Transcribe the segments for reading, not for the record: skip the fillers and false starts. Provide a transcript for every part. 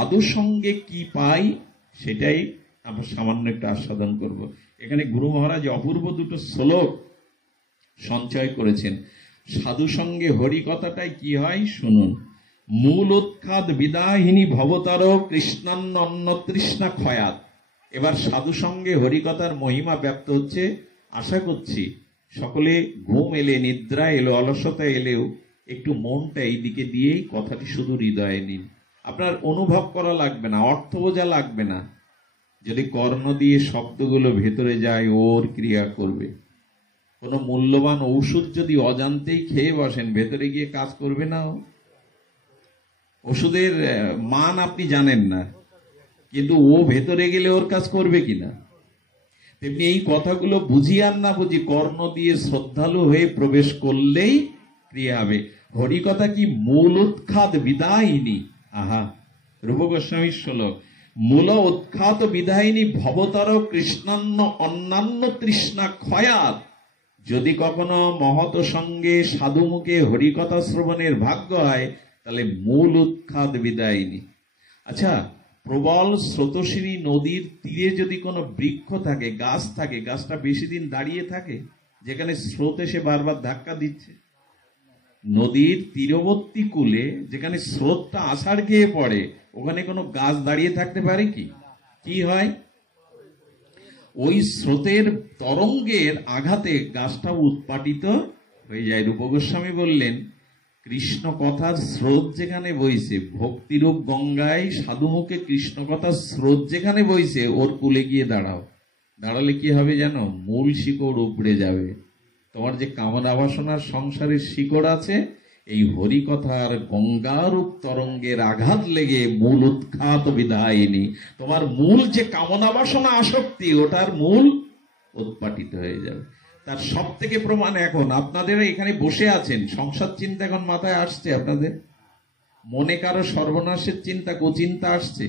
সাধু সঙ্গে কি পাই সেটাই আমরা সামান্য একটু আস্বাদন করব। এখানে গুরু মহারাজ অপূর্ব দুটো শ্লোক সঞ্চয় করেছেন। সাধু সঙ্গে হরি কথাটাই কি হয় শুনুন। মূল উৎখাত বিদাহিনী ভবতর কৃষ্ণান্ন অন্ন তৃষ্ণা ক্ষয়াত। এবার সাধু সঙ্গে হরিকথার মহিমা ব্যক্ত হচ্ছে। আশা করছি সকলে ঘুম এলে, নিদ্রা এলো, অলসতা এলেও একটু মনটা এই দিকে দিয়েই কথাটি শুধু হৃদয়ে নিন। আপনার অনুভব করা লাগবে না, অর্থ বোঝা লাগবে না। যদি কর্ণ দিয়ে শব্দগুলো ভেতরে যায়, ওর ক্রিয়া করবে। কোনো মূল্যবান ঔষধ যদি অজান্তেই খেয়ে বসেন, ভেতরে গিয়ে কাজ করবে না। ওষুধের মান আপনি জানেন না, কিন্তু ও ভেতরে গেলে ওর কাজ করবে কিনা। তেমনি এই কথাগুলো বুঝি আর না বুঝি কর্ণ দিয়ে শ্রদ্ধালু হয়ে প্রবেশ করলেই ক্রিয়া হবে। হরিকথা কি মূল উৎখাত বিদায়িনী। আহা, রূপ গোস্বামীর শ্লোক। মূল উৎখাত বিদায়িনী ভবতর কৃষ্ণান্ন অন্যান্য তৃষ্ণা ক্ষয়াত। যদি কখনো মহৎ সঙ্গে সাধু মুখে হরিকথা শ্রবণের ভাগ্য হয়, তাহলে মূল উৎখাত বিদায়িনী। আচ্ছা, প্রবল স্রোতস্বিনী নদীর তীরে যদি কোনো বৃক্ষ থাকে, গাছ থাকে, গাছটা বেশি দিন দাঁড়িয়ে থাকে? যেখানে স্রোত এসে বারবার ধাক্কা দিচ্ছে। নদীর তীরবর্তী কূলে যেখানে স্রোতটা আষাঢ় গিয়ে পড়ে, ওখানে কোনো গাছ দাঁড়িয়ে থাকতে পারে কি? কি হয়? ওই স্রোতের তরঙ্গের আঘাতে গাছটা উৎপাটিত হয়ে যায়। রূপ গোস্বামী বললেন, কৃষ্ণ কথার স্রোত যেখানে বইছে, ভক্তিরূপ গঙ্গায় সাধুমুখে কৃষ্ণ কথার স্রোত যেখানে বইছে, ওর কূলে গিয়ে দাঁড়াও। দাঁড়ালে কি হবে জানো? মূল শিকড় উপড়ে যাবে। তোমার যে কামনা বাসনার সংসারের শিকড় আছে, এই হরিকথার গঙ্গারূপ তরঙ্গের আঘাত লেগে মূল উৎখাত বিদায়িনী। তোমার মূল যে কামনা বাসনা আসক্তি, ওটার মূল উৎপাটিত হয়ে যাবে। তার সব থেকে প্রমাণ এখন আপনাদের এখানে বসে আছেন, সংসার চিন্তা এখন মাথায় আসছে আপনাদের। মনে কারো সর্বনাশের চিন্তা, কুচিন্তা আসছে।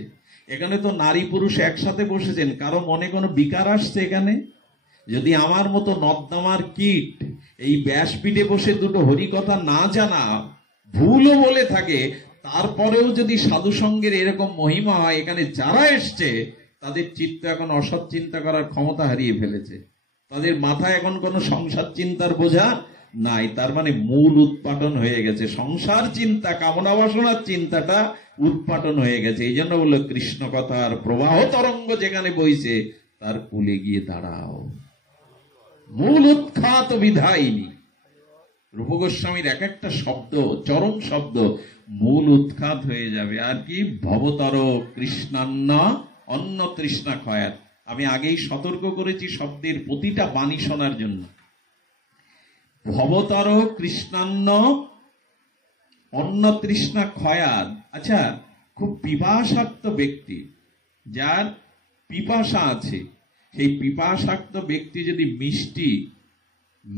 এখানে তো নারী পুরুষ একসাথে বসেছেন, কারো মনে কোনো বিকার আসছে এখানে? যদি আমার মতো নর্দমার কীট এই ব্যাসপীঠে বসে দুটো হরিকথা না জানা ভুলও বলে থাকে, তারপরেও যদি সাধু সঙ্গের এরকম মহিমা হয়, এখানে যারা এসছে তাদের চিত্ত এখন অসৎ চিন্তা করার ক্ষমতা হারিয়ে ফেলেছে। তাদের মাথায় এখন কোনো সংসার চিন্তার বোঝা নাই। তার মানে মূল উৎপাটন হয়ে গেছে। সংসার চিন্তা, কামনা বাসনার চিন্তাটা উৎপাটন হয়ে গেছে। এই জন্য বললো, কৃষ্ণ কথার প্রবাহ তরঙ্গ যেখানে বইছে, তার কূলে গিয়ে দাঁড়াও। মূল উৎখাত বিধায়িনী। রূপ গোস্বামীর এক একটা শব্দ চরম শব্দ, মূল উৎখাত হয়ে যাবে। আর কি? ভবতর কৃষ্ণান্ন অন্ন তৃষ্ণা ক্ষয়াত। আমি আগেই সতর্ক করেছি শব্দের প্রতিটা বাণী শোনার জন্য। ভবতর কৃষ্ণান্ন অন্ন তৃষ্ণা ক্ষয়াত। আচ্ছা, খুব পিপাসার্ত ব্যক্তি, যার পিপাসা আছে, সেই পিপাসার্ত ব্যক্তি যদি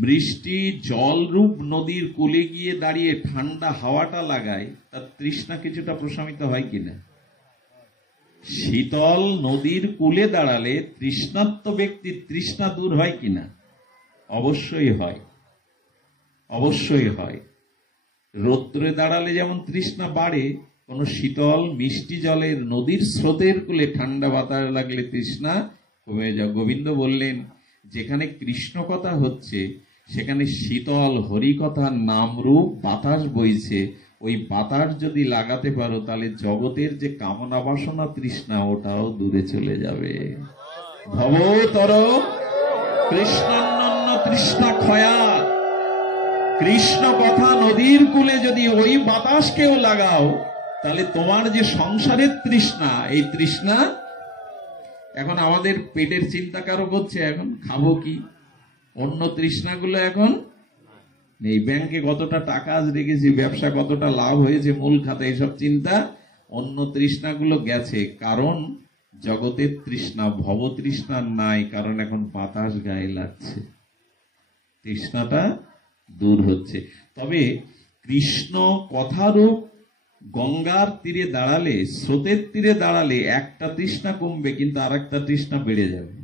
মিষ্টি জলরূপ নদীর কূলে গিয়ে দাঁড়িয়ে ঠান্ডা হাওয়াটা লাগায়, তার তৃষ্ণা কিছুটা প্রশমিত হয় কিনা? শীতল নদীর কূলে দাঁড়ালে তৃষ্ণার্ত ব্যক্তির তৃষ্ণা দূর হয় কিনা? অবশ্যই হয়, অবশ্যই হয়। রৌদ্রে দাঁড়ালে যেমন তৃষ্ণা বাড়ে, কোন শীতল মিষ্টি জলের নদীর স্রোতের কূলে ঠান্ডা বাতাস লাগলে তৃষ্ণা কমে যায়। গোবিন্দ বললেন, যেখানে কৃষ্ণ কথা হচ্ছে, সেখানে শীতল হরিকথার নামরূপ বাতাস বইছে। ওই বাতাস যদি লাগাতে পারো, তাহলে জগতের যে কামনা বাসনা তৃষ্ণা, ওটাও দূরে চলে যাবে। ভবতর কৃষ্ণান্ন তৃষ্ণা ক্ষয়াত। কৃষ্ণ কথা নদীর কূলে যদি ওই বাতাসকেও লাগাও, তাহলে তোমার যে সংসারের তৃষ্ণা, এই তৃষ্ণা, এখন আমাদের পেটের চিন্তা কারো করছে, এখন খাবো কি, অন্য তৃষ্ণাগুলো এখন নেই। ব্যাংকে কতটা টাকা আজ রেখেছি, ব্যবসা কতটা লাভ হয়েছে, মূল খাতা, এসব চিন্তা, অন্য তৃষ্ণাগুলো গেছে। কারণ জগতের তৃষ্ণা, ভব তৃষ্ণা নাই, কারণ এখন বাতাস গায়ে লাগছে, তৃষ্ণাটা দূর হচ্ছে। তবে কৃষ্ণ কথারূপ গঙ্গার তীরে দাঁড়ালে, স্রোতের তীরে দাঁড়ালে একটা তৃষ্ণা কমবে, কিন্তু আর একটা তৃষ্ণা বেড়ে যাবে।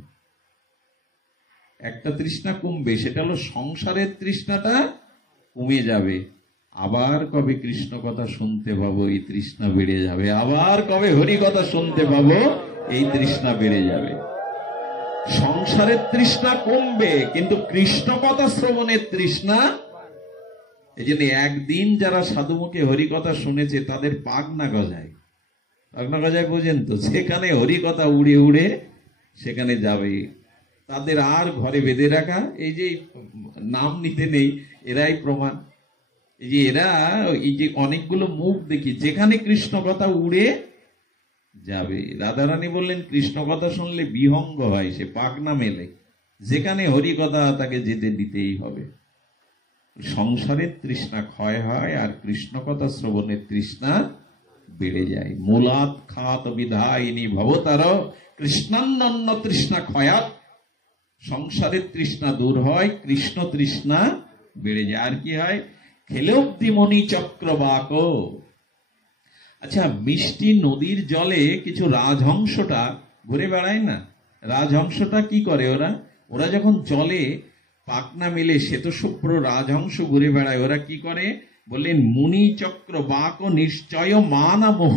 একটা তৃষ্ণা কমবে, সেটা হলো সংসারের তৃষ্ণাটা কমে যাবে। আবার কবে কৃষ্ণ কথা শুনতে পাবো এই তৃষ্ণা বেড়ে যাবে, আবার কবে হরি কথা শুনতে পাবো এই তৃষ্ণা বেড়ে যাবে। সংসারের তৃষ্ণা কমবে, কিন্তু কৃষ্ণ কথা শ্রবণের তৃষ্ণা। এই জন্য একদিন যারা সাধুমুখে হরি কথা শুনেছে তাদের পাগনা গজায়। পাগনা গজায় বোঝেন তো, সেখানে হরি কথা উড়ে উড়ে সেখানে যাবে। তাদের আর ঘরে বেঁধে রাখা, এই যে নাম নিতে নেই, এরাই প্রমাণ। এই যে এরা, এই যে অনেকগুলো মুখ দেখি যেখানে কৃষ্ণ কথা উড়ে যাবে। রাধারানী বললেন কৃষ্ণ কথা শুনলে বিহঙ্গ হয়, সে পাগনা মেলে, যেখানে হরি কথা তাকে যেতে দিতেই হবে। সংসারের তৃষ্ণা ক্ষয় হয় আর কৃষ্ণ কথা শ্রবণের তৃষ্ণা বেড়ে যায়। মূলাৎ খাত বিধায়িনী ভবতার কৃষ্ণান্নন্ন তৃষ্ণা ক্ষয়াৎ। সংসারের তৃষ্ণা দূর হয়, কৃষ্ণ তৃষ্ণা বেড়ে যায়। আর কি হয়? খেলোব্দি মণি চক্রবাক। আচ্ছা, মিষ্টি নদীর জলে কিছু রাজহংসটা ঘুরে বেড়ায় না? রাজহংসটা কি করে? ওরা যখন জলে পাকনা মেলে শ্বেতশুভ্র রাজহংস ঘুরে বেড়ায়, ওরা কি করে বললেন? মুনি চক্র বাক নিশ্চয় মানা মোহ।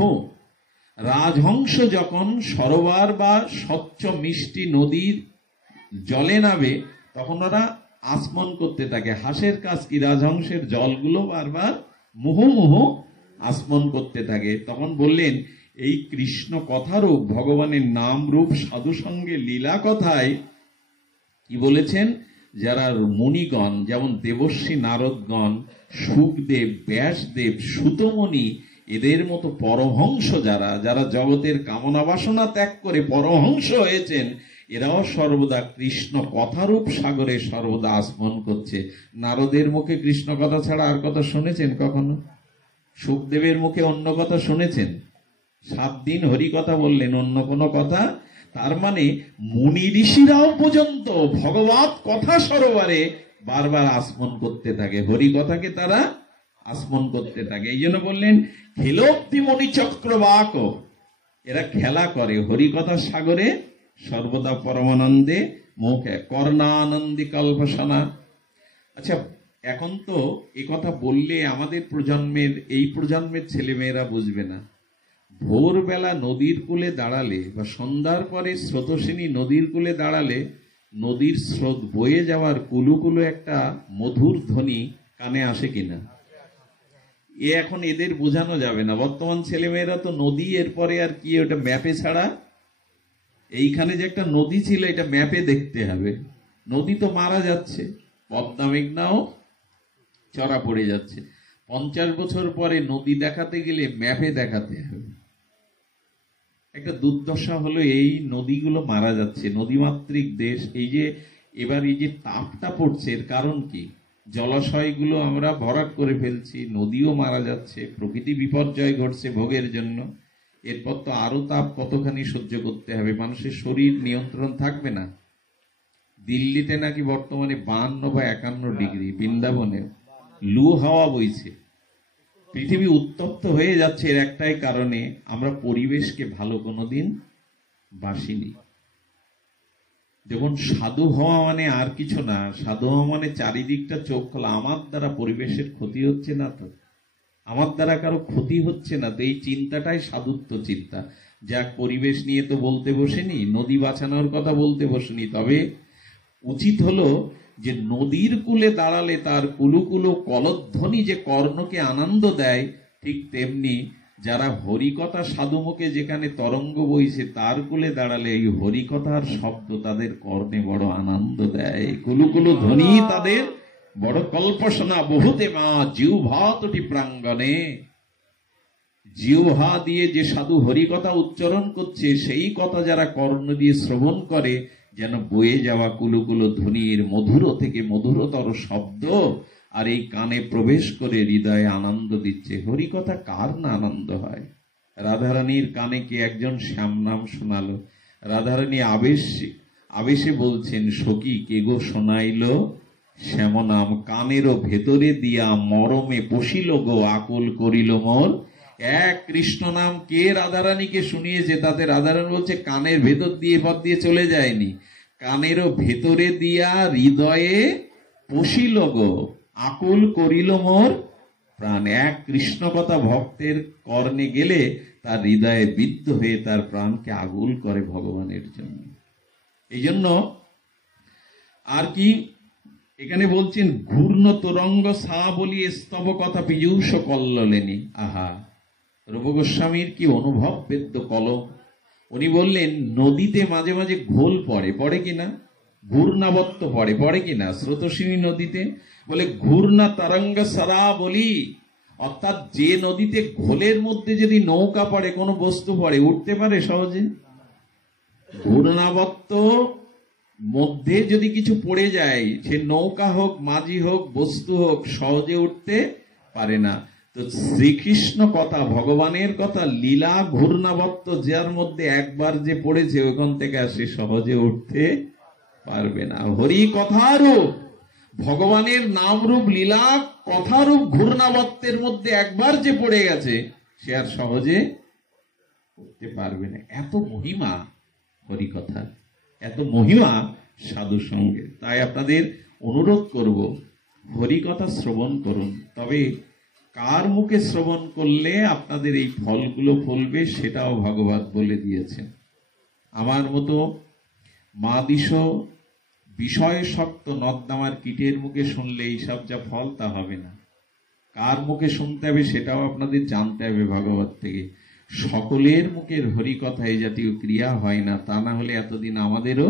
রাজহংস যখন সরোবর বা স্বচ্ছ মিষ্টি নদীর জলে নামে তখন ওরা আসমন করতে থাকে। হাঁসের কাজ কি? রাজহংসের জলগুলো বারবার মুহু মুহু আসমন করতে থাকে। তখন বললেন এই কৃষ্ণ কথারূপ ভগবানের নাম রূপ সাধু সঙ্গে লীলা কথায় কি বলেছেন? যারা মুনিগণ, যেমন দেবর্ষী নারদগণ, সুখদেব, ব্যাসদেব, সুতমণি, এদের মতো পরহংস যারা যারা জগতের কামনা বাসনা ত্যাগ করে পরহংস হয়েছেন, এরাও সর্বদা কৃষ্ণ কথারূপ সাগরে সর্বদা আসমন করছে। নারদের মুখে কৃষ্ণ কথা ছাড়া আর কথা শুনেছেন কখনো? সুখদেবের মুখে অন্য কথা শুনেছেন? 7 দিন হরি কথা বললেন, অন্য কোনো কথা? তার মানে মুনি ঋষিরাও পর্যন্ত ভগবত কথা সরোবরে বারবার আসমন করতে থাকে, হরি কথাকে তারা আসমন করতে থাকে। এই জন্য বললেন খেলোব্দি মণি চক্রবাক। এরা খেলা করে হরি কথা সাগরে সর্বদা পরমানন্দে মুখে কর্ণানন্দী কল্পসনা। আচ্ছা, এখন তো এ কথা বললে আমাদের প্রজন্মের, এই প্রজন্মের ছেলেমেয়েরা বুঝবে না। ভোরবেলা নদীর কূলে দাঁড়ালে বা সন্ধ্যার পরে স্রোতস্বিনী নদীর কূলে দাঁড়ালে নদীর স্রোত বয়ে যাওয়ার কুলু কুলু একটা মধুর ধ্বনি কানে আসে কিনা? এ এখন এদের বোঝানো যাবে না। বর্তমান ছেলেমেয়েরা তো নদী, এরপরে আর কি, ওটা ম্যাপে ছাড়া। এইখানে যে একটা নদী ছিল এটা ম্যাপে দেখতে হবে। নদী তো মারা যাচ্ছে, পদ্মা মেঘনাও চড়া পড়ে যাচ্ছে। 50 বছর পরে নদী দেখাতে গেলে ম্যাপে দেখাতে হবে। একটা দুর্দশা হলো এই নদীগুলো মারা যাচ্ছে। নদীমাতৃক দেশ, এই যে এবার এই যে তাপটা পড়ছে, এর কারণ কি? জলাশয়গুলো আমরা ভরাট করে ফেলছি, নদীও মারা যাচ্ছে, প্রকৃতি বিপর্যয় ঘটছে ভোগের জন্য। এরপর তো আরো তাপ কতখানি সহ্য করতে হবে, মানুষের শরীর নিয়ন্ত্রণ থাকবে না। দিল্লিতে নাকি বর্তমানে 52 বা 51 ডিগ্রি, বৃন্দাবনে লু হাওয়া বইছে। পৃথিবী উত্তপ্ত হয়ে যাচ্ছে এর একটাই কারণে, আমরা পরিবেশকে ভালো কোনোদিন বাসিনি। দেখুন, সাধু হওয়া মানে আর কিছু না। সাধু হওয়া মানে চারিদিকটা চোখ খোলা। আমার দ্বারা পরিবেশের ক্ষতি হচ্ছে না তো, আমার দ্বারা কারো ক্ষতি হচ্ছে না তো, এই চিন্তাটাই সাধুত্ব চিন্তা। যাক, পরিবেশ নিয়ে তো বলতে বসেনি, নদী বাঁচানোর কথা বলতে বসেনি। তবে উচিত হলো যে নদীর কূলে দাঁড়ালে তার কুলুকুলো কলধ্বনি যে কর্ণকে আনন্দ দেয়, ঠিক তেমনি যারা হরিকথা সাধুমুখে যেখানে তরঙ্গ বইছে তার কূলে দাঁড়ালে এই হরিকথার শব্দ তাদের কর্ণে বড় আনন্দ দেয়। কুলুকুলো ধ্বনি তাদের বড় কল্পসনা। বহুতে মা জিহ্বাতটি প্রাঙ্গণে। জিহ্বা দিয়ে যে সাধু হরিকথা উচ্চারণ করছে, সেই কথা যারা কর্ণ দিয়ে শ্রবণ করে, যেন বয়ে যাওয়া কুলুকুলো ধ্বনির মধুর থেকে মধুরতর শব্দ আর এই কানে প্রবেশ করে হৃদয়ে আনন্দ দিচ্ছে। হরিকথা কার না আনন্দ হয়? রাধারানীর কানে কি একজন শ্যাম নাম শোনালো? রাধারানী আবেশে বলছেন, সখী কে গো শোনাইল শ্যাম নাম, কানেরও ভেতরে দিয়া মরমে পশিল গো আকুল করিল মোর। এক কৃষ্ণ নাম কে রাধারানীকে শুনিয়েছে? তাতে রাধারানী বলছে কানের ভেতর দিয়ে পথ দিয়ে চলে যায়নি, কানেরও ভেতরে দিয়া হৃদয়ে পশিল গো আকুল করিল মোর প্রাণ। এক কৃষ্ণ কথা ভক্তের কর্ণে গেলে তার হৃদয়ে বিদ্ধ হয়ে তার প্রাণকে আগুল করে ভগবানের জন্য। এই জন্য আর কি এখানে বলছেন, ঘূর্ণ তোরঙ্গ সা বলিয়ে স্তব কথা পীযূষ কল্লোলেনি। আহা, রূপ গোস্বামীর কি অনুভব বেদ্য কলম। উনি বললেন, নদীতে মাঝে মাঝে ঘোল পড়ে, পড়ে কিনা? ঘূর্ণাবত্ত পড়ে, পড়ে কিনা? স্রোতস্বিনী নদীতে বলে ঘূর্ণা তরঙ্গ সরা বলি, অর্থাৎ যে নদীতে ঘোলের মধ্যে যদি নৌকা পড়ে, কোনো বস্তু পড়ে, উঠতে পারে সহজে? ঘূর্ণাবত্ত মধ্যে যদি কিছু পড়ে যায়, সে নৌকা হোক, মাঝি হোক, বস্তু হোক, সহজে উঠতে পারে না। তো শ্রীকৃষ্ণ কথা, ভগবানের কথা, লীলা ঘূর্ণাবত্ত যার মধ্যে একবার যে পড়েছে, ওখান থেকে আর সে সহজে উঠতে পারবে না। হরি কথারূপ, ভগবানের নামরূপ লীলা কথারূপ ঘূর্ণাবত্তের মধ্যে একবার যে পড়ে গেছে, সে আর সহজে উঠতে পারবে না। এত মহিমা হরি কথা, এত মহিমা সাধু সঙ্গে। তাই আপনাদের অনুরোধ করব, হরি কথা শ্রবণ করুন। তবে কার মুখে শ্রবণ করলে আপনাদের এই ফলগুলো ফলবে, সেটাও ভগবান বলে দিয়েছেন। আমার মতো মাদিস বিষয় শক্ত নর্দমার কীটের মুখে শুনলে এইসব যা ফল, তা হবে না। কার মুখে শুনতে হবে সেটাও আপনাদের জানতে হবে ভগবত থেকে। সকলের মুখের হরি কথা এই জাতীয় ক্রিয়া হয় না, তা না হলে এতদিন আমাদেরও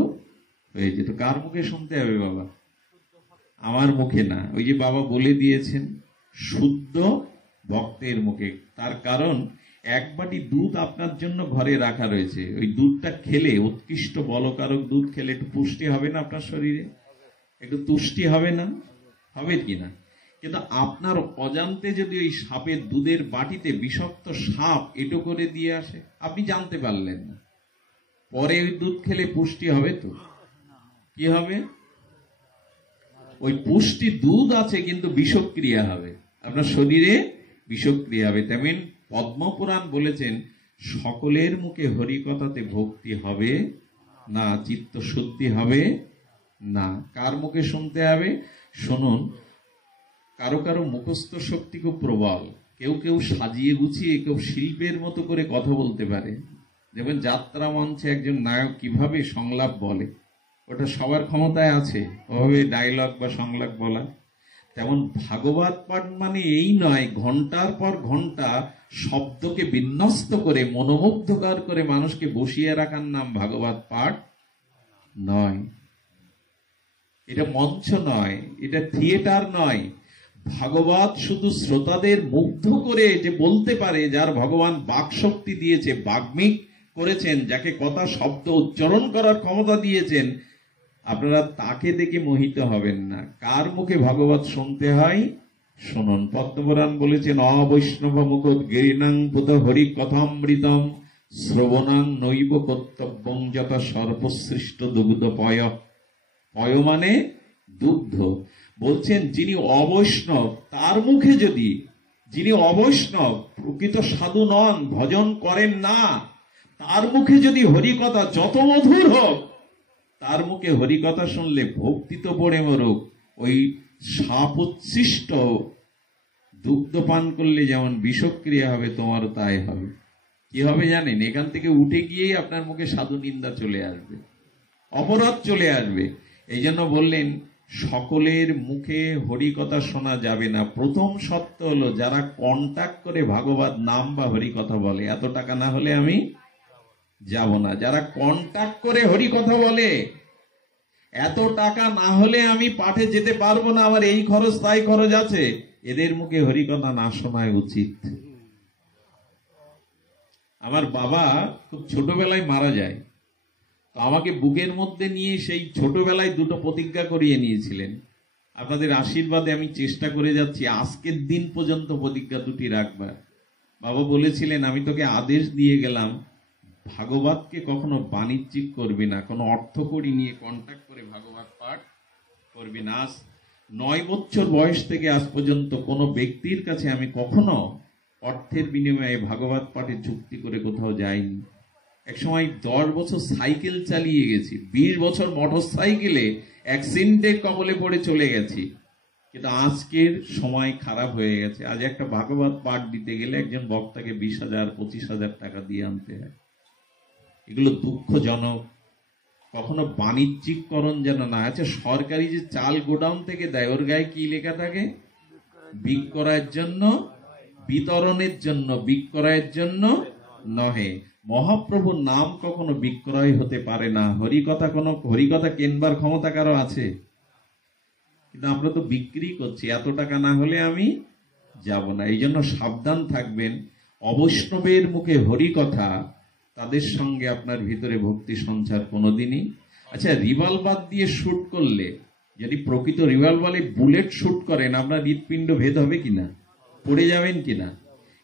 হয়ে যেত। কার মুখে শুনতে হবে বাবা? আমার মুখে না। ওই যে বাবা বলে দিয়েছেন, শুদ্ধ ভক্তের মুখে। তার কারণ, এক বাটি দুধ আপনার জন্য ঘরে রাখা রয়েছে। ওই দুধটা খেলে, উৎকৃষ্ট বলকারক দুধ খেলে একটু পুষ্টি হবে না আপনার শরীরে? একটু তুষ্টি হবে না? হবে কিনা? কিন্তু আপনার অজান্তে যদি ওই সাপের দুধের বাটিতে বিষাক্ত সাপ এটো করে দিয়ে আসে, আপনি জানতে পারলেন না, পরে ওই দুধ খেলে পুষ্টি হবে? তো কি হবে? ওই পুষ্টি দুধ আছে, কিন্তু বিষক্রিয়া হবে, আপনার শরীরে বিষক্রিয়া হবে। তেমন পদ্মপুরাণ বলেছেন, সকলের মুখে হরি কথাতে ভক্তি হবে না, চিত্ত শুদ্ধি হবে না। কার মুখে শুনতে হবে? শুনুন, কারো কারো মুখস্থ শক্তি খুব প্রবল, কেউ কেউ সাজিয়ে গুছিয়ে, কেউ শিল্পের মতো করে কথা বলতে পারে। যেমন যাত্রা মঞ্চে একজন নায়ক কিভাবে সংলাপ বলে, ওটা সবার ক্ষমতায় আছে ওভাবে ডায়লগ বা সংলাপ বলা। তেমন ভাগবত পাঠ মানে এই নয়, ঘন্টার পর ঘন্টা শব্দকে বিন্যস্ত করে, মনোমুগ্ধকর করে মানুষকে বসিয়ে রাখার নাম ভাগবত পাঠ নয়। এটা মঞ্চ নয়, এটা থিয়েটার নয়। ভাগবত শুধু শ্রোতাদের মুগ্ধ করে যে বলতে পারে, যার ভগবান বাকশক্তি দিয়েছে, বাগ্মিক করেছেন, যাকে কথা শব্দ উচ্চারণ করার ক্ষমতা দিয়েছেন, আপনারা তাকে দেখে মোহিত হবেন না। কার মুখে ভাগবত শুনতে হয়? শুনুন, পদ্মপুরাণ বলেছেন, অবৈষ্ণব মুখত গিরিনাং পুত হরি কথামৃতম শ্রবণাং নৈব কর্তব্যং যথা সর্বসৃষ্ট দুগ্ধ পয়। পয় মানে দুগ্ধ। বলছেন, যিনি অবৈষ্ণব, তার মুখে যদি, যিনি অবৈষ্ণব, প্রকৃত সাধু নন, ভজন করেন না, তার মুখে যদি হরিকথা যত মধুর হোক, তার মুখে হরিকথা শুনলে ভক্তি তো পড়ে মরুক, ওই সাপ উচ্ছিষ্ট দুগ্ধ পান করলে যেমন বিষক্রিয়া হবে, তোমারও তাই হবে। কি হবে জানেন? এখান থেকে উঠে গিয়েই আপনার মুখে সাধু নিন্দা চলে আসবে, অপরাধ চলে আসবে। এই জন্য বললেন, সকলের মুখে হরিকথা শোনা যাবে না। প্রথম সত্য হলো, যারা কন্টাক্ট করে ভাগবত নাম বা হরিকথা বলে, এত টাকা না হলে আমি যাব না। যারা কন্টাক্ট করে হরিকথা বলে, এত টাকা না হলে আমি পাঠে যেতে পারবো না, আমার এই খরচ তাই খরচ আছে, এদের মুখে হরিকথা না শোনায় উচিত। আমার বাবা খুব ছোটবেলায় মারা যায়, তো আমাকে বুকের মধ্যে নিয়ে সেই ছোটবেলায় দুটো প্রতিজ্ঞা করিয়ে নিয়েছিলেন। আপনাদের আশীর্বাদে আমি চেষ্টা করে যাচ্ছি আজকের দিন পর্যন্ত প্রতিজ্ঞা দুটি রাখবার। বাবা বলেছিলেন, আমি তোকে আদেশ দিয়ে গেলাম, ভাগবতকে কখনো বাণিজ্যিক করবি না, কোনো অর্থকড়ি নিয়ে কন্ট্যাক্ট করে ভাগবত পাঠ করবি না। আজ 9 বছর বয়স থেকে আজ পর্যন্ত কোনো ব্যক্তির কাছে আমি কখনো অর্থের বিনিময়ে ভাগবত পাঠে চুক্তি করে কোথাও যাইনি। একসময় 10 বছর সাইকেল চালিয়ে গেছি, 20 বছর মোটর সাইকেলে অ্যাক্সিডেন্টের কবলে পড়ে চলে গেছি। কিন্তু আজকের সময় খারাপ হয়ে গেছে। আজ একটা ভাগবত পাঠ দিতে গেলে একজন বক্তাকে 20,000 25,000 টাকা দিয়ে আনতে হয়। এগুলো দুঃখজনক। কখনো বাণিজ্যিককরণ যেন না। আচ্ছা, সরকারি যে চাল গোডাউন থেকে দেয়, ওর গায়ে কি লেখা থাকে? বিক্রয়ের জন্য, বিতরণের জন্য, বিক্রয়ের জন্য নহে। মহাপ্রভুর নাম কখনো বিক্রয় হতে পারে না। হরিকথা কেনবার ক্ষমতা কারো আছে? কিন্তু আমরা তো বিক্রি করছি, এত টাকা না হলে আমি যাব না। এই জন্য সাবধান থাকবেন। অবৈষ্ণবের মুখে হরিকথা, তাদের সঙ্গে আপনার ভিতরে ভক্তি সঞ্চার কোনোদিনই। আচ্ছা, রিভলভার দিয়ে শুট করলে, যদি প্রকৃত রিভলভারে বুলেট শুট করেন, আপনার হৃৎপিণ্ড ভেদ হবে কিনা, পড়ে যাবেন কিনা?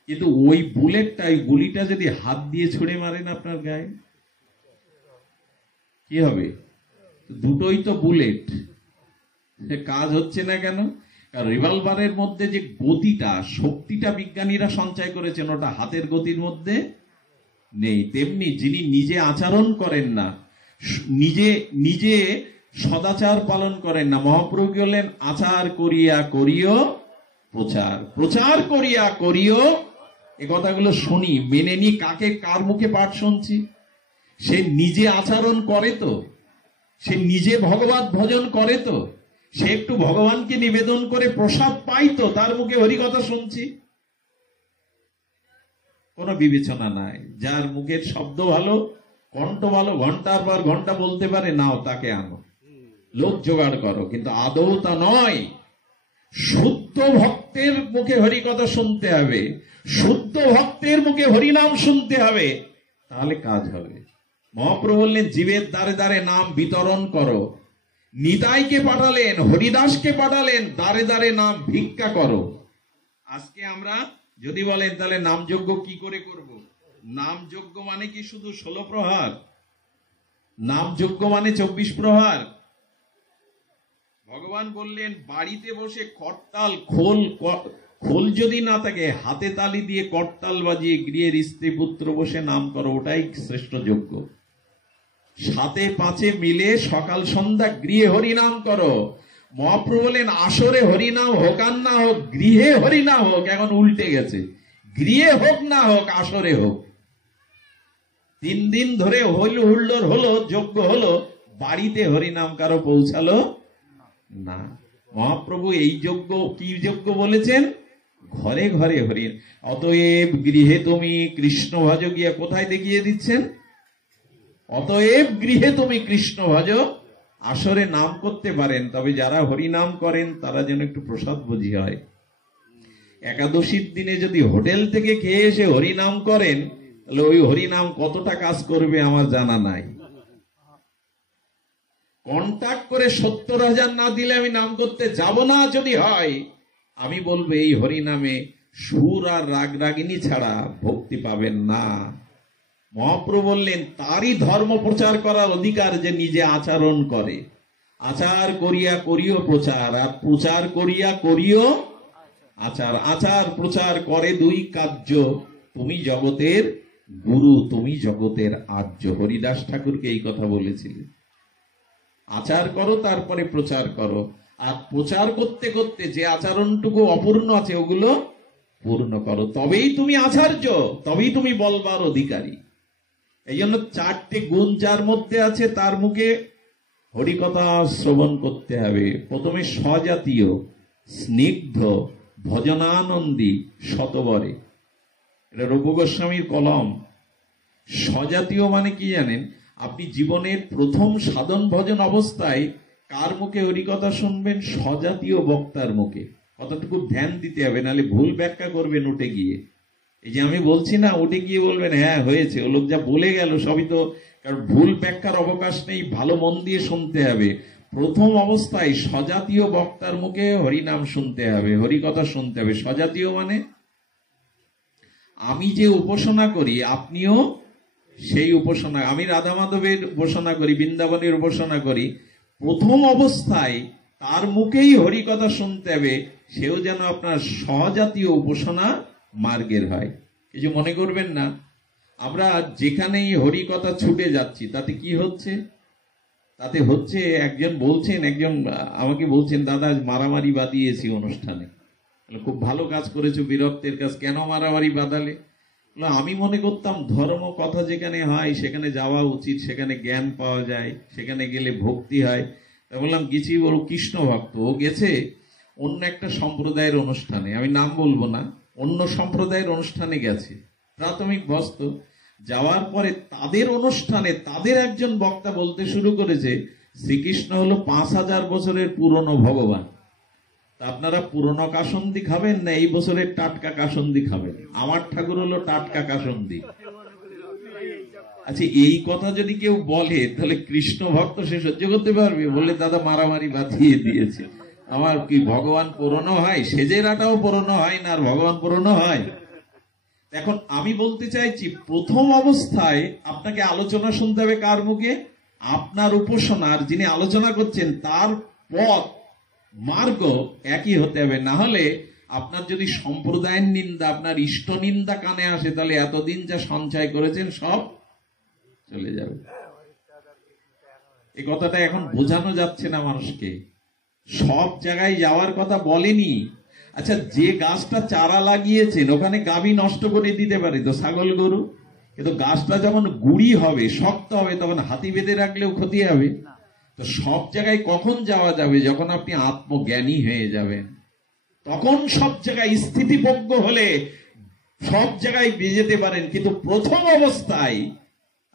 কিন্তু ওই বুলেটটা, ওই গুলিটা যদি হাত দিয়ে ছুঁড়ে মারেন আপনার গায়ে, কি হবে? দুটোই তো বুলেট। কাজ হচ্ছে না কেন? কারণ রিভলভারের মধ্যে যে গতিটা, শক্তিটা বিজ্ঞানীরা সঞ্চয় করেছেন, ওটা হাতের গতির মধ্যে নেই। তেমনি যিনি নিজে আচরণ করেন না, নিজে সদাচার পালন করেন না, মহাপ্রভু বললেন আচার করিয়া করিও প্রচার, প্রচার করিয়া করিও। এ কথাগুলো শুনি, মেনে নি। কার মুখে পাঠ শুনছি? সে নিজে আচরণ করে তো, সে নিজে ভগবত ভজন করে তো, সে একটু ভগবানকে নিবেদন করে প্রসাদ পাই তো, তার মুখে হরিকথা শুনছি। কোনো বিবেচনা নাই। যার মুখের শব্দ ভালো, কণ্ঠ ভালো, ঘন্টার পর ঘন্টা বলতে পারে, নাও তাকে আনো, লোক জোগাড় করো। কিন্তু আদৌ তা নয়। শুদ্ধ ভক্তের মুখে হরিকথা শুনতে হবে, শুদ্ধ ভক্তের মুখে হরিনাম শুনতে হবে, তাহলে কাজ হবে। মহাপ্রভু বললেন জীবের দ্বারে দ্বারে নাম বিতরণ করো। নিতাইকে পাঠালেন, হরিদাসকে পাঠালেন, দ্বারে দ্বারে নাম ভিক্ষা করো। আজকে আমরা যদি বলেন তাহলে নামযজ্ঞ কি করে করব? নামযজ্ঞ মানে কি শুধু 16 প্রহার? নামযজ্ঞ মানে 24 প্রহার? ভগবান বললেন বাড়িতে বসে করতাল, খোল যদি না থাকে, হাতে তালি দিয়ে করতাল বাজিয়ে গৃহের স্ত্রী পুত্র বসে নাম করো, ওটাই শ্রেষ্ঠ যজ্ঞ। 7 5 মিলে সকাল সন্ধ্যা গৃহে হরিনাম করো। মহাপ্রভু বলেন আসরে হরিনাম হোক আর না হোক, গৃহে হরিনাম হোক। এখন উল্টে গেছে, গৃহে হোক না হোক, আসরে হোক। 3 দিন ধরে হইল হুল্লোড় হলো, যজ্ঞ হলো, বাড়িতে হরিনাম কারো পৌঁছালো না। মহাপ্রভু এই যজ্ঞ কি যজ্ঞ বলেছেন? ঘরে ঘরে হরি। অতএব গৃহে তুমি কৃষ্ণ ভজ, গিয়া কোথায় দেখিয়ে দিচ্ছেন? অতএব গৃহে তুমি কৃষ্ণ ভজ। আসরে নাম করতে পারেন, তবে যারা হরিনাম করেন তারা যেন একটু প্রসাদ বুঝি হয়। একাদশীর দিনে যদি হোটেল থেকে খেয়ে এসে হরিনাম করেন, তাহলে ওই হরিনাম কতটা কাজ করবে আমার জানা নাই। কন্ট্যাক্ট করে 70,000 না দিলে আমি নাম করতে যাব না যদি হয়, আমি বলবো এই হরিনামে সুর আর রাগ রাগিনী ছাড়া ভক্তি পাবেন না। মহাপ্রভু বললেন তারই ধর্ম প্রচার করার অধিকার যে নিজে আচরণ করে। আচার করিয়া করিও প্রচার, আর প্রচার করিয়া করিও আচার। আচার প্রচার করে 2 কার্য। তুমি জগতের গুরু, তুমি জগতের আর্য। হরিদাস ঠাকুরকে এই কথা বলেছিলেন। আচার করো, তারপরে প্রচার করো। আর প্রচার করতে করতে যে আচরণটুকু অপূর্ণ আছে ওগুলো পূর্ণ করো, তবেই তুমি আচার্য, তবেই তুমি বলবার অধিকারী। এই জন্য 4টে গুণ যার মধ্যে আছে তার মুখে হরিকথা শ্রবণ করতে হবে। প্রথমে স্বজাতীয়, স্নিগ্ধ, ভজনানন্দী, শতবরে। এটা রূপ গোস্বামীর কলম। স্বজাতীয় মানে কি জানেন? আপনি জীবনের প্রথম সাধন ভজন অবস্থায় কার মুখে হরিকথা শুনবেন? স্বজাতীয় বক্তার মুখে। কতটুকু ধ্যান দিতে হবে, নাহলে ভুল ব্যাখ্যা করবেন উঠে গিয়ে। এই যে আমি বলছি না, উঠে গিয়ে বলবেন হ্যাঁ হয়েছে, ও লোক যা বলে গেল সবই তো। কারণ ভুল ব্যাখ্যার অবকাশ নেই, ভালো মন দিয়ে শুনতে হবে। প্রথম অবস্থায় স্বজাতীয় বক্তার মুখে হরিনাম শুনতে হবে, হরিকথা শুনতে হবে। স্বজাতীয় মানে আমি যে উপাসনা করি আপনিও সেই উপাসনা। আমি রাধা মাধবের উপাসনা করি, বৃন্দাবনের উপাসনা করি, প্রথম অবস্থায় তার মুখেই হরিকথা শুনতে হবে। সেও যেন আপনার স্বজাতীয় উপাসনা মার্গের হয়। কিছু মনে করবেন না। আমরা যেখানেই হরিকথা ছুটে যাচ্ছি তাতে কি হচ্ছে? তাতে হচ্ছে একজন বলছেন, একজন আমাকে বলছেন, দাদা মারামারি বাদিয়েছি অনুষ্ঠানে। খুব ভালো কাজ করেছো, বীরত্বের কাজ, কেন মারামারি বাদালে? আমি মনে করতাম ধর্ম কথা যেখানে হয় সেখানে যাওয়া উচিত, সেখানে জ্ঞান পাওয়া যায়, সেখানে গেলে ভক্তি হয়। তা বললাম গেছি, ওর কৃষ্ণ ভক্ত, ও গেছে অন্য একটা সম্প্রদায়ের অনুষ্ঠানে, আমি নাম বলবো না, অন্য সম্প্রদায়ের অনুষ্ঠানে গেছে, প্রাথমিক বস্ত। যাওয়ার পরে তাদের অনুষ্ঠানে তাদের একজন বক্তা বলতে শুরু করেছে শ্রীকৃষ্ণ হলো 5000 বছরের পুরনো ভগবান। তা আপনারা পুরনো কাসন্দি খাবেন না এই বছরের টাটকা কাসন্দি খাবেন? আমার ঠাকুর হলো টাটকা কাসন্দি। আচ্ছা, এই কথা যদি কেউ বলে তাহলে কৃষ্ণ ভক্ত সে সহ্য করতে পারবে? বলে দাদা মারামারি বাঁধিয়ে দিয়েছে। আমার কি ভগবান পুরনো হয়? সেজেরাটাও পুরনো হয় না, আর ভগবান পুরনো হয়? এখন আমি বলতে চাইছি, প্রথম অবস্থায় আপনাকে আলোচনা শুনতে হবে কার মুখে? আপনার উপাসনার যিনি আলোচনা করছেন তার পথ মার্গ একই হতে হবে। না হলে আপনার যদি সম্প্রদায়ের নিন্দা, আপনার ইষ্ট নিন্দা কানে আসে, তাহলে এতদিন যা সঞ্চয় করেছেন সব চলে যাবে। এই কথাটা এখন বোঝানো যাচ্ছে না মানুষকে। সব জায়গায় যাওয়ার কথা বলেনি। আচ্ছা, যে গাছটা চারা লাগিয়েছেন ওখানে গাভী নষ্ট করে দিতে পারে তো, ছাগল গরু, কিন্তু গাছটা যখন গুড়ি হবে, শক্ত হবে, তখন হাতি বেঁধে রাখলেও ক্ষতি হবে। তো সব জায়গায় কখন যাওয়া যাবে? যখন আপনি আত্মজ্ঞানী হয়ে যাবেন, তখন সব জায়গায় স্থিতিপজ্ঞ হলে সব জায়গায় যেতে পারেন। কিন্তু প্রথম অবস্থায়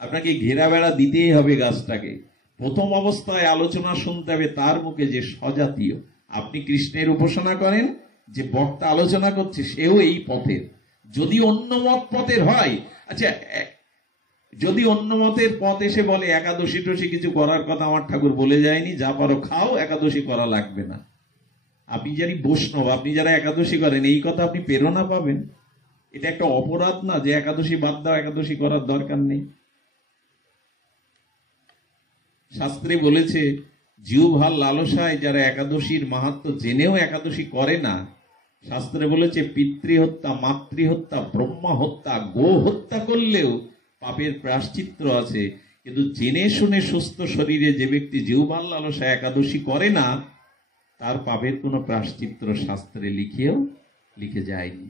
আপনাকে ঘেরা বেড়া দিতেই হবে গাছটাকে। প্রথম অবস্থায় আলোচনা শুনতে হবে তার মুখে যে সজাতীয়। আপনি কৃষ্ণের উপাসনা করেন, যে বক্তা আলোচনা করছে সেও এই পথের। যদি অন্য মত পথের হয়, আচ্ছা, যদি অন্য মতের পথ এসে বলে একাদশী টসী কিছু করার কথা আমার ঠাকুর বলে যায়নি, যা পারো খাও, একাদশী করা লাগবে না। আপনি যারা বৈষ্ণব, আপনি যারা একাদশী করেন, এই কথা আপনি প্রেরণা পাবেন? এটা একটা অপরাধ না যে একাদশী বাদ দাও, একাদশী করার দরকার নেই? শাস্ত্রে বলেছে জিহ্বার লালসায় যারা একাদশীর মাহাত্ম্য জেনেও একাদশী করে না, শাস্ত্রে বলেছে পিতৃহত্যা, মাতৃহত্যা, ব্রহ্মা হত্যা, গো হত্যা করলেও পাপের প্রায়শ্চিত্ত আছে। কিন্তু জেনে শুনে সুস্থ শরীরে যে ব্যক্তি জিহ্বার লালসায় একাদশী করে না, তার পাপের কোনো প্রায়শ্চিত্ত শাস্ত্রে লিখে যায়নি।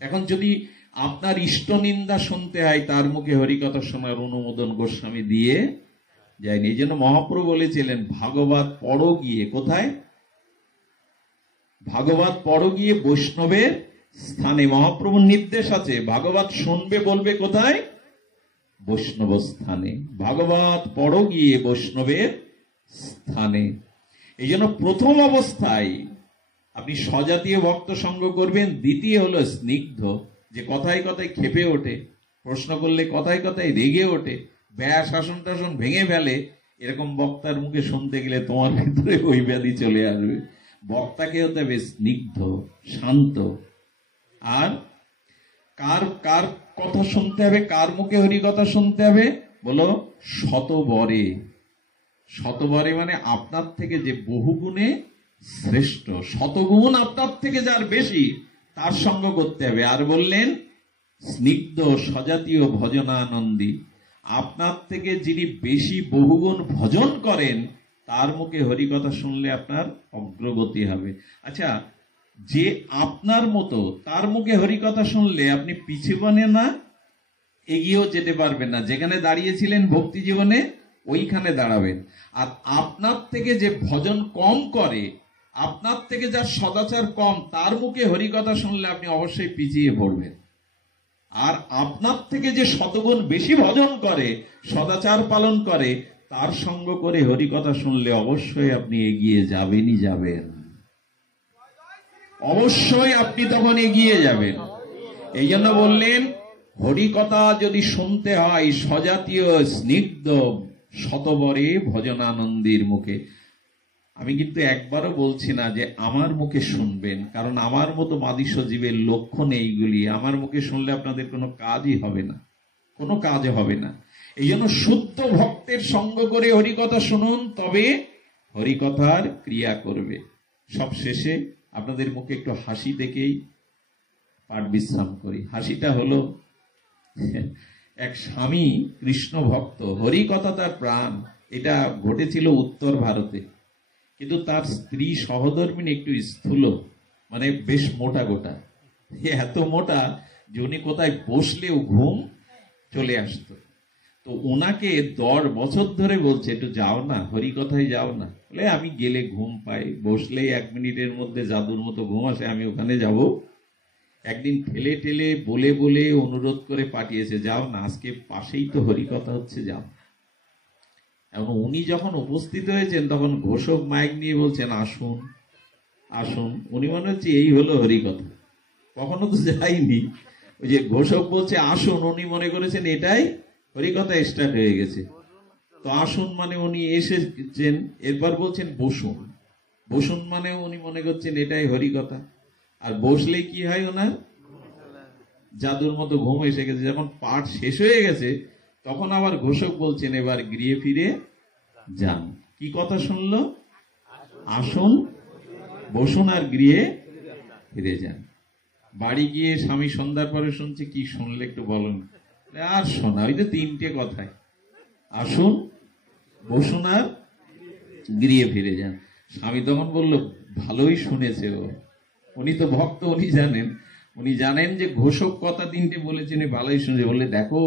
এখন যদি আপনার ইষ্ট নিন্দা শুনতে হয়, তার মুখে হরিকথা শোনার অনুমোদন গোস্বামী দিয়ে যায়নি। এই জন্য মহাপ্রভু বলেছিলেন ভাগবত পড়ো গিয়ে, কোথায়? ভাগবত পড়ো গিয়ে বৈষ্ণবের স্থানে। মহাপ্রভুর নির্দেশ আছে, ভাগবত শুনবে বলবে কোথায়? বৈষ্ণব স্থানে। ভাগবত পড়ো গিয়ে বৈষ্ণবের স্থানে। এই জন্য প্রথম অবস্থায় আপনি সজাতীয় ভক্ত সঙ্গ করবেন। দ্বিতীয় হলো স্নিগ্ধ, যে কথায় কথায় ক্ষেপে ওঠে, প্রশ্ন করলে কথায় কথায় রেগে ওঠে, ব্যয় শাসন টাসন ভেঙে ফেলে। এরকম বক্তার মুখে শুনতে গেলে তোমার ভিতরে ওই ব্যাধি চলে আসবে। বক্তাকে হতে হবে স্নিগ্ধ, শান্ত। আর কার কার কথা শুনতে হবে, কার মুখে হরি কথা শুনতে হবে? বলো, শতবরে। শতবরে মানে আপনার থেকে যে বহুগুণে শ্রেষ্ঠ, শতগুণ আপনার থেকে যার বেশি, তার সঙ্গ করতে হবে। আর বললেন স্নিগ্ধ সজাতীয় ভজনানন্দী, আপনার থেকে যিনি বেশি বহুগুণ ভজন করেন তার মুখে হরিকথা শুনলে আপনার অগ্রগতি হবে। আচ্ছা, যে আপনার মতো তার মুখে হরিকথা শুনলে আপনি পিছনে না, এগিয়েও যেতে পারবেন না। যেখানে দাঁড়িয়েছিলেন ভক্তি জীবনে ওইখানে দাঁড়াবেন। আর আপনার থেকে যে ভজন কম করে, আপনার থেকে যার সদাচার কম, তার মুখে হরিকথা শুনলে আপনি অবশ্যই পিছিয়ে পড়বেন। আর আপনার থেকে যে শতগুণ বেশি ভজন করে, সদাচার পালন করে, তার সঙ্গ করে হরিকথা শুনলে অবশ্যই আপনি এগিয়ে যাবেনই যাবেন। অবশ্যই আপনি তখন এগিয়ে যাবেন। এই জন্য বললেন হরিকথা যদি শুনতে হয় সজাতীয় স্নিগ্ধ শতবরে ভজনানন্দীর মুখে। আমি কিন্তু একবারও বলছি না যে আমার মুখে শুনবেন, কারণ আমার মতো মাদিস জীবের লক্ষণ এইগুলি। আমার মুখে শুনলে আপনাদের কোনো কাজই হবে না, কোনো কাজ হবে না। এই জন্য শুদ্ধ ভক্তের সঙ্গ করে হরিকথা শুনুন, তবে হরিকথার ক্রিয়া করবে। সব শেষে আপনাদের মুখে একটু হাসি দেখেই পাঠ বিশ্রাম করি। হাসিটা হলো, এক স্বামী কৃষ্ণ ভক্ত, হরি কথা তার প্রাণ। এটা ঘটেছিল উত্তর ভারতে, কিন্তু তার স্ত্রী সহধর্মিনী একটু স্থূল, মানে বেশ মোটা গোটা, এত মোটা যে উনি কোথায় বসলেও ঘুম চলে আসতো। তো ওনাকে 10 বছর ধরে বলছে একটু যাও না, হরি কথায় যাও না। বলে আমি গেলে ঘুম পাই, বসলেই 1 মিনিটের মধ্যে জাদুর মতো ঘুম আসে, আমি ওখানে যাব। একদিন ঠেলে ঠেলে বলে বলে অনুরোধ করে পাঠিয়েছে, যাও না, আজকে পাশেই তো হরি কথা হচ্ছে, যাও। এখন উনি যখন উপস্থিত হয়েছেন তখন ঘোষক মাইক নিয়ে বলছেন, আসুন আসুন। উনি মনে হচ্ছে এই হলো হরি কথা, কখনো তো যাইনি। ওই যে ঘোষক বলছে আসুন, উনি মনে করেছেন এটাই হরি কথা স্টার্ট হয়ে গেছে। তো আসুন মানে উনি এসেছেন, এরপর বলছেন বসুন, বসুন মানে উনি মনে করছেন এটাই হরি কথা। আর বসলেই কি হয়, ওনার জাদুর মতো ঘুম এসে গেছে। যখন পাঠ শেষ হয়ে গেছে তখন আবার ঘোষক বলছেন এবার গৃহে ফিরে যান। কি কথা শুনলো? আসুন, বসুন আর গৃহে ফিরে যান। বাড়ি গিয়ে স্বামী সন্ধ্যার পরে শুনছে, কি শুনলে একটু বলুন। আর শোনা, ওই তো 3টে কথায়, আসুন, বসুন আর গৃহে ফিরে যান। স্বামী তখন বলল, ভালোই শুনেছে ও, উনি তো ভক্ত, উনি জানেন যে ঘোষক কথা 3টে বলেছেন, ভালোই শুনেছে। বললে দেখো,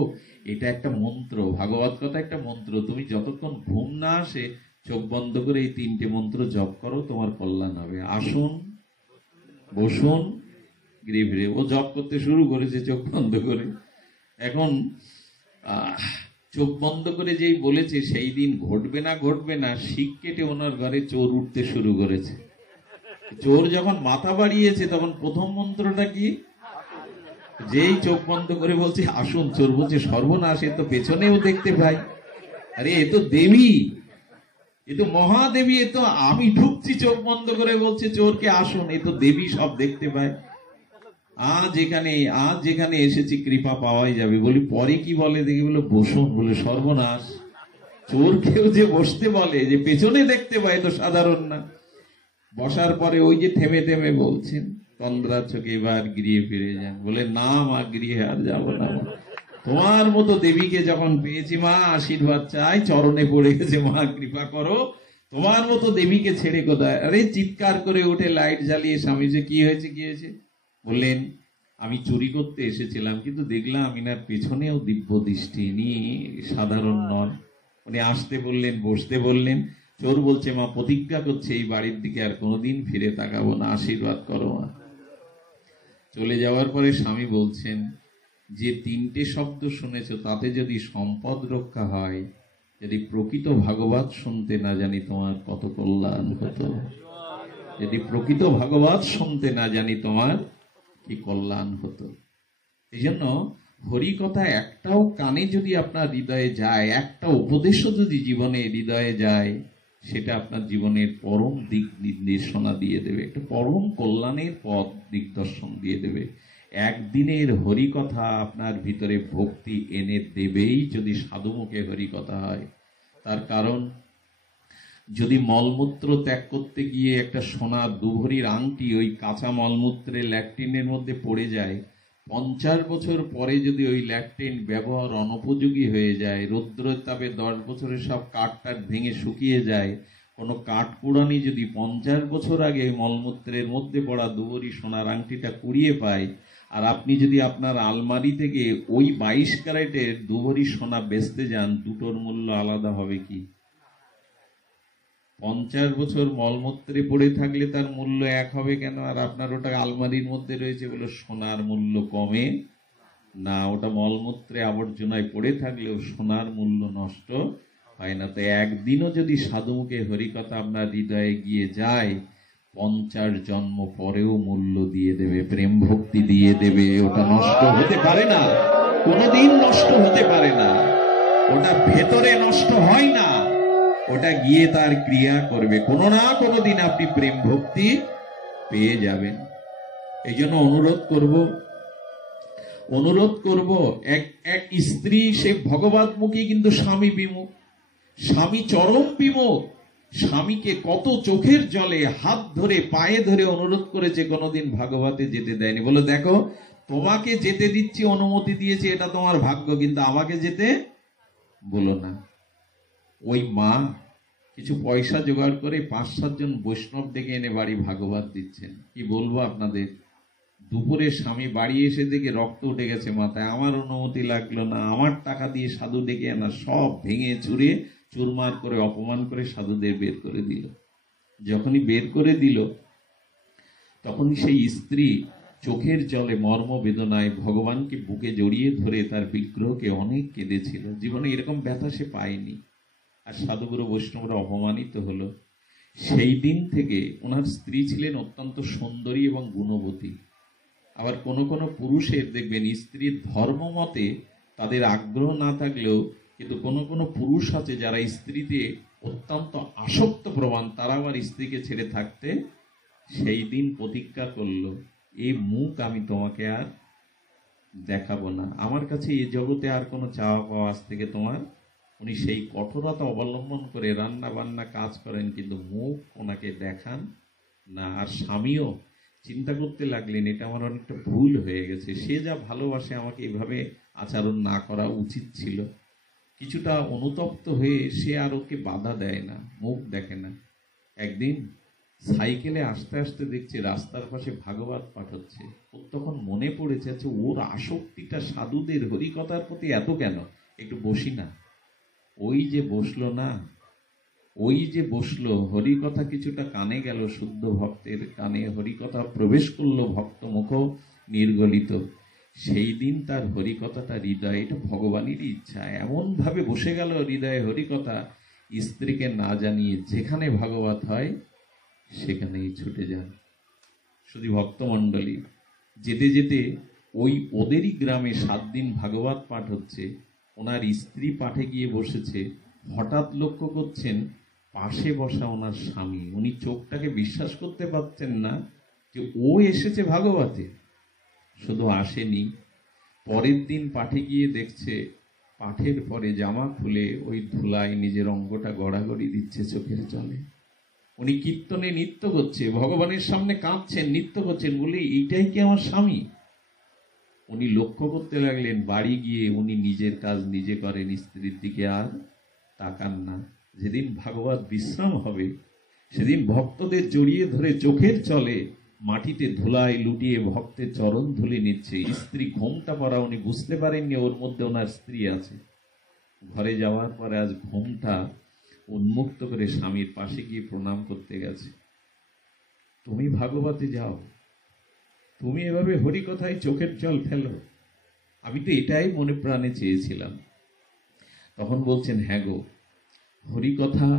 এটা একটা মন্ত্র, ভাগবত কথা একটা মন্ত্র, তুমি যতক্ষণ ঘুম না আসে চোখ বন্ধ করে এই 3টে মন্ত্র জপ করো, তোমার কল্যাণ হবে। আসুন, বসুন, গৃহে ফিরে। ও জপ করতে শুরু করেছে চোখ বন্ধ করে। এখন চোখ বন্ধ করে যেই বলেছে, সেই দিন ঘটবে না শিক কেটে ওনার ঘরে চোর উঠতে শুরু করেছে। চোর যখন মাথা বাড়িয়েছে তখন প্রথম মন্ত্রটা কি, যেই চোখ বন্ধ করে বলছে আসুন, চোর বলছে সর্বনাশ, এ তো পেছনেও দেখতে পাই, আরে এ তো দেবী, এ তো মহাদেবী, এ তো আমি ঢুকছি চোখ বন্ধ করে বলছে চোরকে আসুন, এ তো দেবী সব দেখতে পায়। আজ যেখানে এসেছি কৃপা পাওয়াই যাবে। বলি পরে কি বলে দেখি, বলে বসুন। বলে সর্বনাশ, চোর কেউ যে বসতে বলে, যে পেছনে দেখতে পায়, তো সাধারণ না। বসার পরে ওই যে থেমে থেমে বলছেন, তন্দ্রা চোখে এবার গৃহে ফিরে যান। বলে না মা, গৃহে আর যাব না, তোমার মতো দেবীকে যখন পেয়েছি মা, আশীর্বাদ চাই, চরণে পড়ে গেছে মা, কৃপা করো, তোমার মতো দেবীকে ছেড়ে কোথায়। আরে চিৎকার করে উঠে লাইট জ্বালিয়ে স্বামী, যে কি হয়েছে কি হয়েছে। বললেন আমি চুরি করতে এসেছিলাম, কিন্তু দেখলাম ইনার পেছনেও দিব্য দৃষ্টি, ইনি সাধারণ নন। উনি আসতে বললেন, বসতে বললেন। চোর বলছে মা প্রতিজ্ঞা করছে এই বাড়ির দিকে আর কোনোদিন ফিরে তাকাবো না, আশীর্বাদ করো মা। চলে যাওয়ার পরে স্বামী বলছেন, যে 3টে শব্দ শুনেছো তাতে যদি সম্পদ রক্ষা হয়, যদি প্রকৃত ভাগবত শুনতে না জানি তোমার কত কল্যাণ হতো। যদি প্রকৃত ভাগবত শুনতে না জানি তোমার কি কল্যাণ হতো। এই জন্য হরি কথা একটাও কানে যদি আপনার হৃদয়ে যায়, একটা উপদেশও যদি জীবনে হৃদয়ে যায়, সেটা আপনার জীবনের পরম দিক নির্দেশনা দিয়ে দেবে, একটা পরম কল্যাণের পথ দিগদর্শন দিয়ে দেবে। একদিনের হরি কথা আপনার ভিতরে ভক্তি এনে দেবেই, যদি সাধুমুখে হরি কথা হয়। তার কারণ, যদি মলমূত্র ত্যাগ করতে গিয়ে একটা সোনার 2 ভরির আংটি ওই কাঁচা মলমূত্রে ল্যাট্রিনের মধ্যে পড়ে যায়, 50 বছর পরে যদি ওই ল্যাট্রিন ব্যবহার অনুপযোগী হয়ে যায়, রৌদ্রের তাপে 10 বছরে সব কাঠটাট ভেঙে শুকিয়ে যায়, কোনো কাঠকুড়ানি যদি 50 বছর আগে মলমূত্রের মধ্যে পড়া 2 ভরি সোনার আংটিটা কুড়িয়ে পায়, আর আপনি যদি আপনার আলমারি থেকে ওই 22 ক্যারেটের 2 ভরি সোনা বেচতে যান, দুটোর মূল্য আলাদা হবে কি? 50 বছর মলমূত্রে পড়ে থাকলে তার মূল্য এক হবে কেন, আর আপনার ওটা আলমারির মধ্যে রয়েছে বলে সোনার মূল্য কমে না? ওটা মলমূত্রে আবর্জনায় পড়ে থাকলেও সোনার মূল্য নষ্ট হয় না। তো একদিনও যদি সাধুমুখে হরিকথা আপনার হৃদয়ে গিয়ে যায়, 50 জন্ম পরেও মূল্য দিয়ে দেবে, প্রেম ভক্তি দিয়ে দেবে। ওটা নষ্ট হতে পারে না, কোনোদিন নষ্ট হতে পারে না, ওটা ভেতরে নষ্ট হয় না, ওটা গিয়ে তার ক্রিয়া করবে। কোনো না কোনো দিন আপনি প্রেম ভক্তি পেয়ে যাবেন। এই জন্য অনুরোধ করব, এক স্ত্রী সে ভগবতমুখী কিন্তু স্বামী বিমুখ, স্বামী চরম বিমুখ। স্বামীকে কত চোখের জলে হাত ধরে পায়ে ধরে অনুরোধ করেছে, কোনোদিন ভাগবতে যেতে দেয়নি। বলে দেখো, তোমাকে যেতে দিচ্ছি, অনুমতি দিয়েছি, এটা তোমার ভাগ্য, কিন্তু আমাকে যেতে বলো না। ওই মা কিছু পয়সা জোগাড় করে 5-7 জন বৈষ্ণব ডেকে এনে বাড়ি ভাগবত দিচ্ছেন। কি বলবো আপনাদের, দুপুরে স্বামী বাড়ি এসে দেখে রক্ত উঠে গেছে মাথায়। আমার অনুমতি লাগলো না, আমার টাকা দিয়ে সাধু ডেকে আনা, সব ভেঙে চুরে চুরমার করে অপমান করে সাধুদের বের করে দিল। যখনই বের করে দিল তখনই সেই স্ত্রী চোখের জলে মর্ম বেদনায় ভগবানকে বুকে জড়িয়ে ধরে তার বিগ্রহকে অনেক কেঁদেছিল। জীবনে এরকম ব্যথা সে পায়নি। আর সাধুগুরু বৈষ্ণবরা অপমানিত হলো। সেই দিন থেকে ওনার স্ত্রী ছিলেন অত্যন্ত সুন্দরী এবং গুণবতী। আবার কোনো কোনো পুরুষের দেখবেন স্ত্রীর ধর্ম মতে তাদের আগ্রহ না থাকলেও কিন্তু কোনো কোনো পুরুষ আছে যারা স্ত্রীতে অত্যন্ত আসক্ত প্রমাণ, তারা আবার স্ত্রীকে ছেড়ে থাকতে সেই দিন প্রতিজ্ঞা করলো, এই মুখ আমি তোমাকে আর দেখাবো না, আমার কাছে এই জগতে আর কোনো চাওয়া পাওয়া আজ থেকে তোমার। উনি সেই কঠোরতা অবলম্বন করে রান্না বান্না কাজ করেন, কিন্তু মুখ ওনাকে দেখান না। আর স্বামীও চিন্তা করতে লাগলেন, এটা আমার অনেকটা ভুল হয়ে গেছে, সে যা ভালোবাসে আমাকে এভাবে আচরণ না করা উচিত ছিল। কিছুটা অনুতপ্ত হয়ে সে আর ওকে বাধা দেয় না, মুখ দেখে না। একদিন সাইকেলে আসতে আসতে দেখছে রাস্তার পাশে ভাগবত পাঠ হচ্ছে। ওর তখন মনে পড়েছে, আচ্ছা ওর আসক্তিটা সাধুদের হরিকথার প্রতি এত কেন, একটু বসি না। ওই যে বসলো না, ওই যে বসলো, হরিকথা কিছুটা কানে গেল, শুদ্ধ ভক্তের কানে হরিকথা প্রবেশ করলো, ভক্ত মুখ নির্গলিত। সেই দিন তার হরিকথাটা হৃদয়, এটা ভগবানেরই ইচ্ছা, এমন ভাবে বসে গেল হৃদয়ে হরিকথা, স্ত্রীকে না জানিয়ে যেখানে ভাগবত হয় সেখানেই ছুটে যান। শুধু ভক্তমণ্ডলী, যেতে যেতে ওই ওদেরই গ্রামে 7 দিন ভাগবত পাঠ হচ্ছে, ওনার স্ত্রী পাঠে গিয়ে বসেছে। হঠাৎ লক্ষ্য করছেন পাশে বসা ওনার স্বামী। উনি চোখটাকে বিশ্বাস করতে পারছেন না যে ও এসেছে ভাগবতে। শুধু আসেনি, পরের দিন পাঠে গিয়ে দেখছে পাঠের পরে জামা খুলে ওই ধুলায় নিজের অঙ্গটা গড়াগড়ি দিচ্ছে চোখের জলে। উনি কীর্তনে নৃত্য করছে, ভগবানের সামনে কাঁদছেন, নৃত্য করছেন, বলে এইটাই কি আমার স্বামী? উনি লক্ষ্য করতে লাগলেন, বাড়ি গিয়ে উনি নিজের কাজ নিজে করেন, স্ত্রীর দিকে আর তাকান না। যেদিন ভাগবত বিশ্রাম হবে সেদিন ভক্তদের জড়িয়ে ধরে চোখের চলে মাটিতে ধুলায় লুটিয়ে ভক্তের চরণ ধুলে নিচ্ছে। স্ত্রী ঘোমটা পরা, উনি বুঝতে পারেননি ওর মধ্যে ওনার স্ত্রী আছে। ঘরে যাওয়ার পরে আজ ঘোমটা উন্মুক্ত করে স্বামীর পাশে গিয়ে প্রণাম করতে গেছে। তুমি ভাগবতে যাও, তুমি এভাবে হরিকথায় চোখের জল ফেলো, আমি তো এটাই মনে প্রাণে চেয়েছিলাম। তখন বলছেন, হ্যাঁ গো, হরিকথা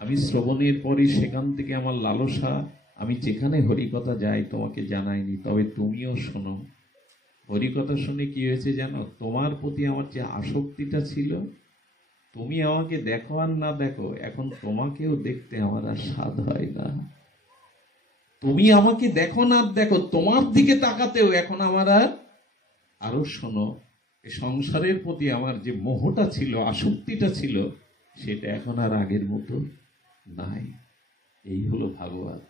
আমি শ্রবণের পরে সেখান থেকে আমার লালসা, আমি যেখানে হরিকথা যাই তোমাকে জানাইনি, তবে তুমিও শোনো। হরিকথা শুনে কি হয়েছে জানো? তোমার প্রতি আমার যে আসক্তিটা ছিল, তুমি আমাকে দেখো আর না দেখো, এখন তোমাকেও দেখতে আমার আর স্বাদ হয় না। তুমি আমাকে দেখো না দেখো, তোমার দিকে তাকাতেও এখন আমার আর। আরো শোনো, এই সংসারের প্রতি আমার যে মোহটা ছিল, আসক্তিটা ছিল, সেটা এখন আর আগের মতো নাই। এই হলো ভাগবত,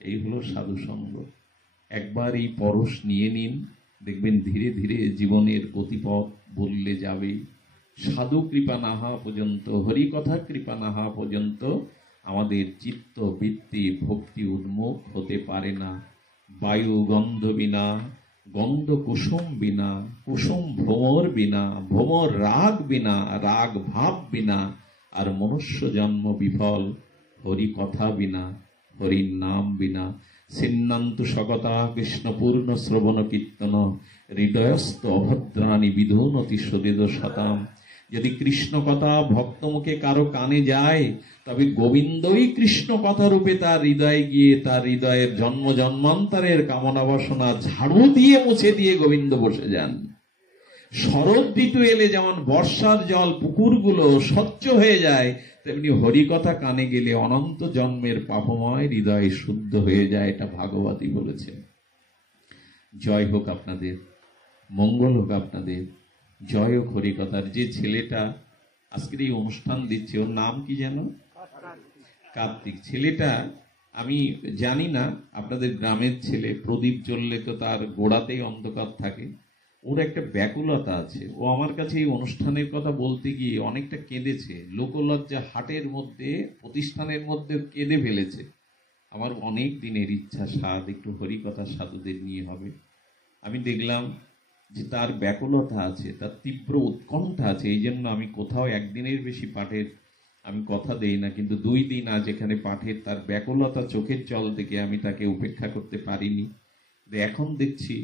এই হলো সাধুসঙ্গ। একবার এই পরশ নিয়ে নিন, দেখবেন ধীরে ধীরে জীবনের গতিপথ বললে যাবে। সাধু কৃপা না হওয়া পর্যন্ত, হরিকথা কৃপা না হওয়া পর্যন্ত আমাদের চিত্ত বৃত্তি ভক্তি উন্মুখ হতে পারে না। বায়ু গন্ধ বিনা, গন্ধ কুসুম বিনা, কুসুম ভ্রমর বিনা, ভ্রমর রাগ বিনা, রাগ ভাব বিনা, আর মনুষ্য জন্ম বিফল হরি কথা বিনা, হরির নাম বিনা। ছিন্নান্তু স্বগতা কৃষ্ণপূর্ণ শ্রবণ কীর্তন, হৃদয়স্থ অভদ্রাণী বিধুনতি সদেদ শতাম। যদি কৃষ্ণ কথা ভক্ত মুখে কারো কানে যায়, তবে গোবিন্দই কৃষ্ণ কথা রূপে তার হৃদয়ে গিয়ে তার হৃদয়ের জন্ম জন্মান্তরের কামনা বাসনা ঝাড়ু দিয়ে মুছে দিয়ে গোবিন্দ বসে যান। শরৎ ঋতু এলে যেমন বর্ষার জল পুকুরগুলো স্বচ্ছ হয়ে যায়, তেমনি হরিকথা কানে গেলে অনন্ত জন্মের পাপময় হৃদয় শুদ্ধ হয়ে যায়। এটা ভাগবতী বলেছেন। জয় হোক আপনাদের, মঙ্গল হোক আপনাদের, জয় হোক হরিকথার। যে ছেলেটা আজকের এই অনুষ্ঠান দিচ্ছে, ওর নাম কি যেন? কার্তিক। ছেলেটা আমি জানি না, আপনাদের গ্রামের ছেলে, প্রদীপ জ্বললে তো তার গোড়াতেই অন্ধকার থাকে। ওর একটা ব্যাকুলতা আছে। ও আমার কাছে এই অনুষ্ঠানের কথা বলতে গিয়ে অনেকটা কেঁদেছে। লোকলজ্জা হাটের মধ্যে, প্রতিষ্ঠানের মধ্যে কেঁদে ফেলেছে। আমার অনেক দিনের ইচ্ছা, স্বাদ একটু হরিকথা সাধুদের নিয়ে হবে। আমি দেখলাম যে তার ব্যাকুলতা আছে, তার তীব্র উৎকণ্ঠা আছে। এই জন্য আমি কোথাও একদিনের বেশি পাঠের আমি কথা দেই না, কিন্তু 2 দিন আজ এখানে পাঠের তার ব্যাকুলতা চোখের জল থেকে আমি তাকে উপেক্ষা করতে পারিনি। কিন্তু এখন দেখছি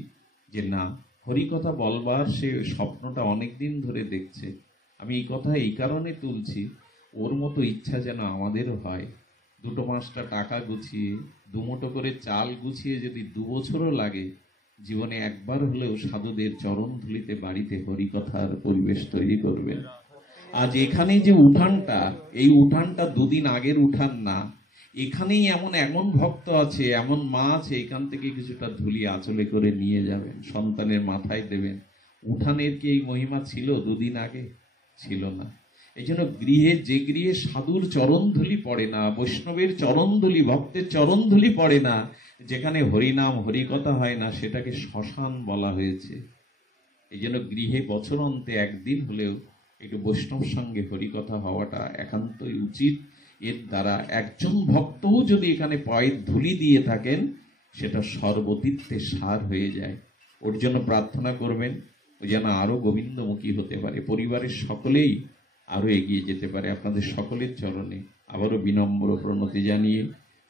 যে না, হরিকথা বলবার সে স্বপ্নটা অনেক দিন ধরে দেখছে। আমি এই কথা এই কারণে তুলছি, ওর মতো ইচ্ছা যেন আমাদেরও হয়। 2-5টা টাকা গুছিয়ে, 2 মুঠো করে চাল গুছিয়ে যদি 2 বছরও লাগে, জীবনে একবার হলেও সাধুদের চরণ ধুলিতে বাড়িতে হরিকথার পরিবেশ তৈরি করবেন। আজ এখানে যে উঠানটা, এই উঠানটা 2 দিন আগের উঠান না। এখানেই এমন এমন ভক্ত আছে, এমন মা আছে, এখান থেকে কিছুটা ধুলি আঁচলে করে নিয়ে যাবেন, সন্তানের মাথায় দেবেন। উঠানের কি এই মহিমা ছিল 2 দিন আগে? ছিল না। এই জন্য গৃহে, যে গৃহে সাধুর চরণধুলি পড়ে না, বৈষ্ণবের চরণধুলি, ভক্তের চরণধুলি পড়ে না, যেখানে হরিনাম হরিকথা হয় না, সেটাকে শ্মশান বলা হয়েছে। এই জন্য গৃহে বছর অন্তে একদিন হলেও একটু বৈষ্ণব সঙ্গে হরিকথা হওয়াটা একান্তই উচিত। এর দ্বারা একজন ভক্তও যদি এখানে পায়ের ধুলি দিয়ে থাকেন, সেটা সর্বতীর্থে সার হয়ে যায়। ওর জন্য প্রার্থনা করবেন, ও যেন আরো গোবিন্দমুখী হতে পারে, পরিবারের সকলেই আরো এগিয়ে যেতে পারে। আপনাদের সকলের চরণে আবারও বিনম্র প্রণতি জানিয়ে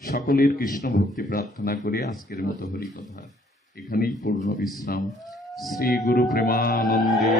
সকলের কৃষ্ণ ভক্তি প্রার্থনা করে আজকের মতো হরিকথা এখানেই পূর্ণ বিশ্রাম। শ্রী গুরু প্রেমানন্দে।